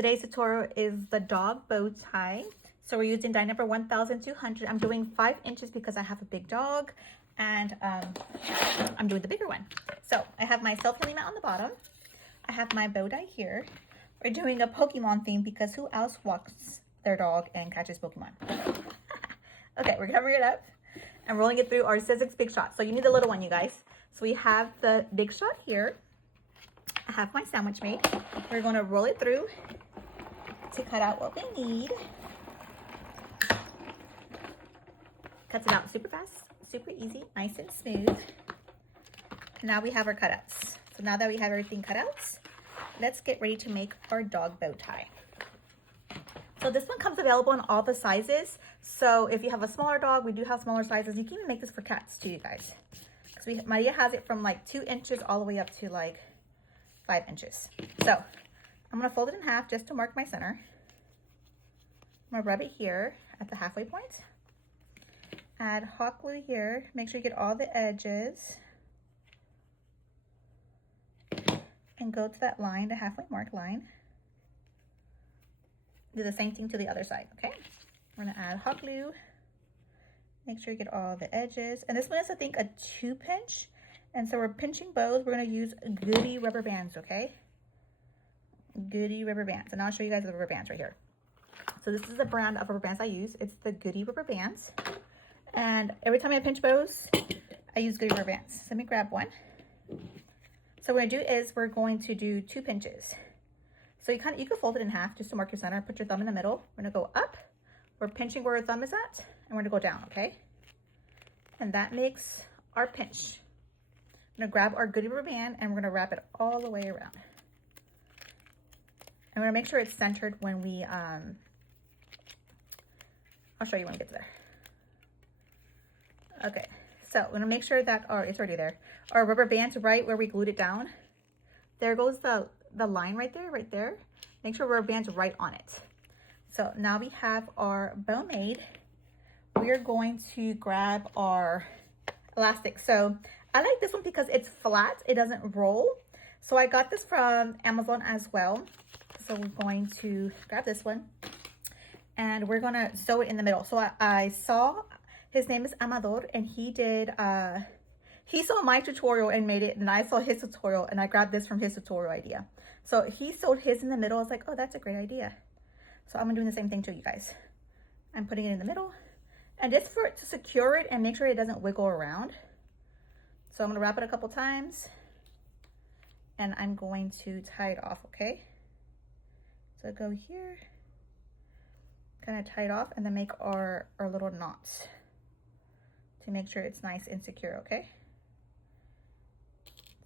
Today's tutorial is the dog bow tie. So we're using die number 1200. I'm doing 5 inches because I have a big dog, and I'm doing the bigger one. So I have my self-healing mat on the bottom. I have my bow tie here. We're doing a Pokemon theme because who else walks their dog and catches Pokemon? Okay, we're covering it up and rolling it through our Sizzix Big Shot. So you need the little one, you guys. So we have the Big Shot here. I have my sandwich made. We're going to roll it through to cut out what we need. Cuts it out super fast, super easy, nice and smooth. Now we have our cutouts. So now that we have everything cut out, let's get ready to make our dog bow tie. So this one comes available in all the sizes. So if you have a smaller dog, we do have smaller sizes. You can even make this for cats too, you guys. Because Maria has it from like 2 inches all the way up to like 5 inches. So I'm going to fold it in half just to mark my center. I'm going to rub it here at the halfway point. Add hot glue here. Make sure you get all the edges. And go to that line, the halfway mark line. Do the same thing to the other side, okay? We're going to add hot glue. Make sure you get all the edges. And this one is, I think, a 2 pinch. And so we're pinching both. We're going to use Goody rubber bands, okay? Goody rubber bands. And I'll show you guys the rubber bands right here. So this is the brand of rubber bands I use. It's the Goody rubber bands. And every time I pinch bows, I use Goody rubber bands. So let me grab one. So what we're going to do is we're going to do 2 pinches. So you can fold it in half just to mark your center. Put your thumb in the middle. We're going to go up. We're pinching where our thumb is at. And we're going to go down, okay? And that makes our pinch. I'm going to grab our Goody rubber band and we're going to wrap it all the way around. I'm going to make sure it's centered when we, I'll show you when we get to there. Okay, so we're going to make sure that it's already there. Our rubber band's right where we glued it down. There goes the line right there. Make sure rubber band's right on it. So now we have our bow made. We are going to grab our elastic. So I like this one because it's flat. It doesn't roll. So I got this from Amazon as well. So we're going to grab this one and we're going to sew it in the middle. So I saw, his name is Amador, and he saw my tutorial and made it, and I saw his tutorial and I grabbed this from his tutorial idea. So he sewed his in the middle. I was like, oh, that's a great idea. So I'm doing the same thing too, you guys. I'm putting it in the middle, and just to secure it and make sure it doesn't wiggle around. So I'm going to wrap it a couple times and I'm going to tie it off, okay? So go here, kind of tie it off, and then make our little knots to make sure it's nice and secure, okay?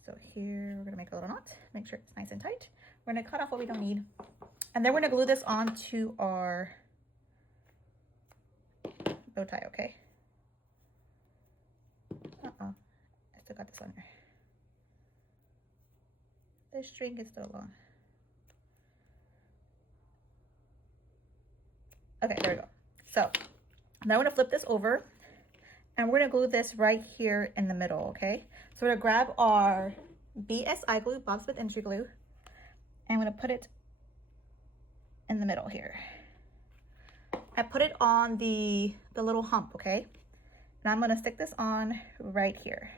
So here we're gonna make a little knot, make sure it's nice and tight. We're gonna cut off what we don't need. And then we're gonna glue this onto our bow tie, okay? Uh-oh, I still got this on there. The string is still long. Okay, there we go. So now we're gonna flip this over and we're gonna glue this right here in the middle, okay? So we're gonna grab our BSI glue, Bob's Smith Entry glue, and I'm gonna put it in the middle here. I put it on the little hump, okay? And I'm gonna stick this on right here.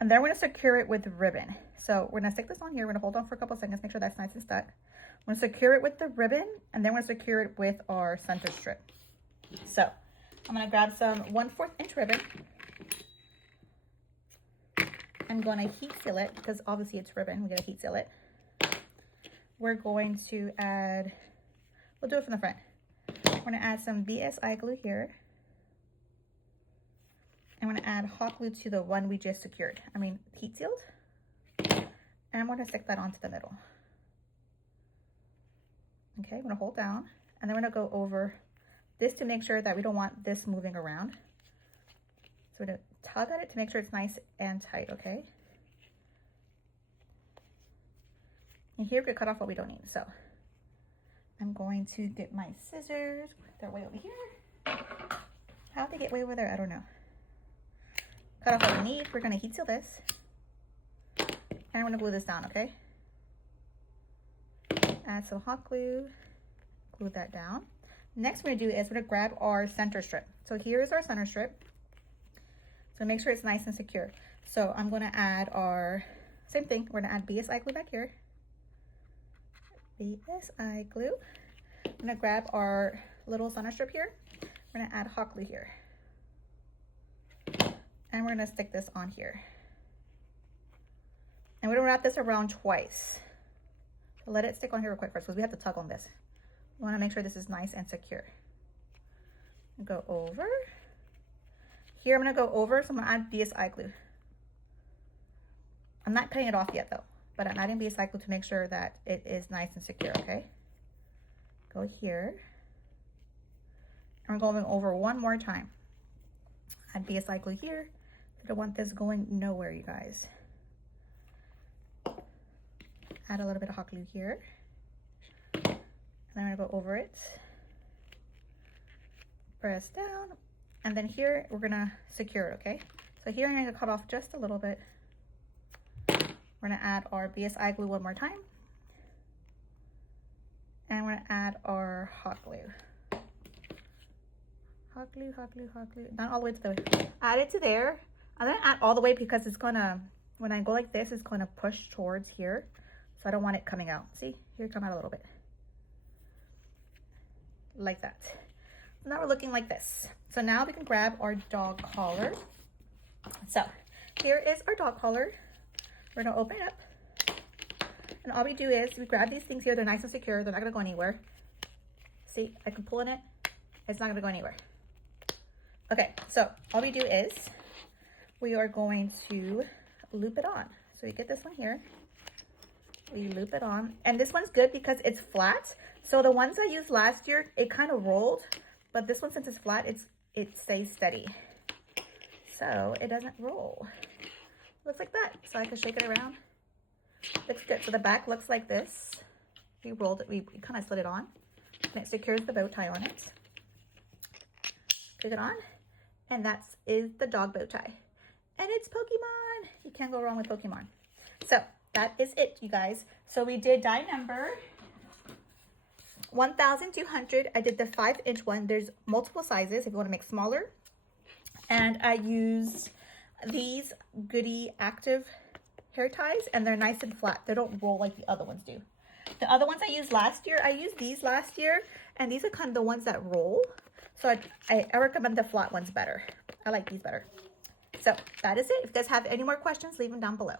And then we're gonna secure it with ribbon. So we're gonna stick this on here. We're gonna hold on for a couple seconds, make sure that's nice and stuck. I'm gonna secure it with the ribbon, and then we're gonna secure it with our center strip. So I'm gonna grab some 1/4 inch ribbon. I'm gonna heat seal it because obviously it's ribbon. We gotta heat seal it. We're going to add, we'll do it from the front. We're gonna add some BSI glue here. I'm gonna add hot glue to the one we just secured. Heat sealed. And I'm gonna stick that onto the middle. Okay, I'm gonna hold down, and then we're gonna go over this to make sure that we don't want this moving around. So we're gonna tug at it to make sure it's nice and tight, okay? And here we're gonna cut off what we don't need. So I'm going to get my scissors. They're way over here. How'd they get way over there? I don't know. Cut off what we need. We're gonna heat seal this. And I'm gonna glue this down, okay? add some hot glue, glue that down. Next, we're gonna do is we're gonna grab our center strip. So here's our center strip. So make sure it's nice and secure. So I'm gonna add our, same thing, we're gonna add BSI glue back here. BSI glue. I'm gonna grab our little center strip here. We're gonna add hot glue here. And we're gonna stick this on here. And we're gonna wrap this around twice. So let it stick on here real quick first because we have to tug on this. We wanna make sure this is nice and secure. Go over. Here I'm gonna go over, so I'm gonna add BSI glue. I'm not cutting it off yet though, but I'm adding BSI glue to make sure that it is nice and secure, okay? Go here. And we're going over one more time. Add BSI glue here. I don't want this going nowhere, you guys. Add a little bit of hot glue here. And then I'm gonna go over it. Press down. And then here, we're gonna secure it, okay? So here I'm gonna cut off just a little bit. We're gonna add our BSI glue one more time. And we're gonna add our hot glue. Hot glue, hot glue, hot glue. Not all the way to the, add it to there. I'm gonna add all the way because it's gonna, when I go like this, it's gonna push towards here. So I don't want it coming out. See, here come out a little bit. Like that. So now we're looking like this. So now we can grab our dog collar. So here is our dog collar. We're gonna open it up. And all we do is we grab these things here. They're nice and secure. They're not gonna go anywhere. See, I can pull in it. It's not gonna go anywhere. Okay, so all we do is we are going to loop it on. So we get this one here. We loop it on. And this one's good because it's flat. So the ones I used last year, it kind of rolled. But this one, since it's flat, it stays steady. So it doesn't roll. Looks like that. So I can shake it around. Looks good. So the back looks like this. We rolled it, we kind of slid it on. And it secures the bow tie on it. Click it on. And that is the dog bow tie. And it's Pokemon. You can't go wrong with Pokemon. So that is it, you guys. So we did die number 1,200. I did the 5-inch one. There's multiple sizes if you want to make smaller. And I used these Goody Active hair ties, and they're nice and flat. They don't roll like the other ones do. The other ones I used last year, I used these last year, and these are kind of the ones that roll. So I recommend the flat ones better. I like these better. So that is it. If you guys have any more questions, leave them down below.